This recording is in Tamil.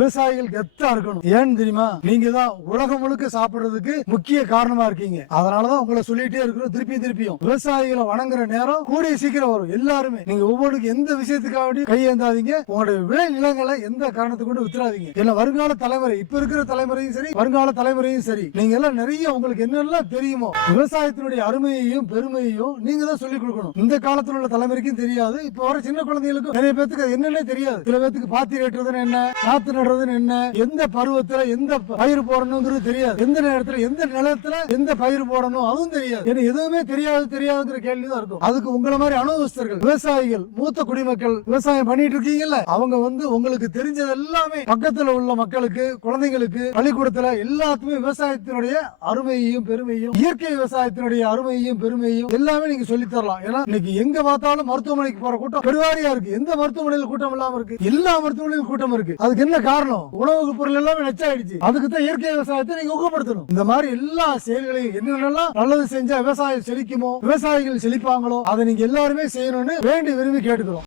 விவசாயிகள் கெத்தா இருக்கணும். ஏன்னு தெரியுமா? நீங்க தான் உலகம் முழுக்க சாப்பிடுறதுக்கு முக்கிய காரணமா இருக்கீங்க. அதனாலதான் உங்களை சொல்லிட்டே இருக்கிறோம் திருப்பியும். விவசாயிகளை வணங்குற நேரம் கூடிய சீக்கிரம் வரும். எல்லாருமே நீங்க ஒவ்வொன்றுக்கு எந்த விஷயத்துக்காக கையேந்தாதீங்க. உங்களுடைய விளை நிலங்களை எந்த காரணத்தை கொண்டு வித்துறாதீங்க. ஏன்னா வருங்கால தலைமுறை, இப்ப இருக்கிற தலைமுறையும் சரி, வருங்கால தலைமுறையும் சரி, நீங்க எல்லாம் நிறைய உங்களுக்கு என்னெல்லாம் தெரியுமோ விவசாயத்தினுடைய அருமையையும் பெருமையையும் நீங்க தான் சொல்லிக் கொடுக்கணும். இந்த காலத்தில் உள்ள தலைமுறைக்கும் தெரியாது, இப்ப வர சின்ன குழந்தைகளுக்கும் நிறைய பேருக்கு என்னன்னே தெரியாது. சில பேருக்கு பாத்தி கட்டுறதுன்னு என்ன, நாத்து நடுறதுன்னு என்ன, எந்த பருவத்துல எந்த பயிர் போடணுங்கிறது தெரியாது, எந்த நேரத்துல எந்த நிலத்துல எந்த பயிர் போடணும் அதுவும் தெரியாது. ஏன்னா எதுவுமே தெரியாதுங்கிற கேள்விதான் இருக்கும். அதுக்கு உங்களை மாதிரி அனுபவஸ்தர்கள், விவசாயிகள், மூத்த குடிமக்கள் விவசாயம் பண்ணிட்டு இருக்கீங்கல்ல, அவங்க உங்களுக்கு தெரிஞ்சது எல்லாமே பக்கத்துல உள்ள மக்களுக்கு, குழந்தைங்களுக்கு, பள்ளிக்கூடத்துல எல்லாத்துமே விவசாயத்தினுடைய அருமையையும் பெருமையும், இயற்கை விவசாயத்தினுடைய அருமையையும் பெருமையும் எல்லாமே நீங்க சொல்லி தரலாம். ஏன்னா இன்னைக்கு எங்க பார்த்தாலும் மருத்துவமனைக்கு போற கூட்டம் பெருவாரியா இருக்கு. எந்த மருத்துவமனையில் கூட்டம் இல்லாம இருக்கு? எல்லா மருத்துவமனையிலும் கூட்டம் இருக்கு. அதுக்கு என்ன காரணம்? உணவு பொருள் எல்லாமே நச்சாயிடுச்சு. அதுக்கு தான் இயற்கை விவசாயத்தை நீங்க ஊக்கப்படுத்தணும். இந்த மாதிரி எல்லா செயல்களையும் என்னென்னலாம் நல்லது செஞ்சா விவசாயம் செழிக்குமோ, விவசாயிகள் செழிப்பாங்களோ அதை நீங்க எல்லாருமே செய்யணும்னு வேண்டி விரும்பி கேட்டுக்கிறோம்.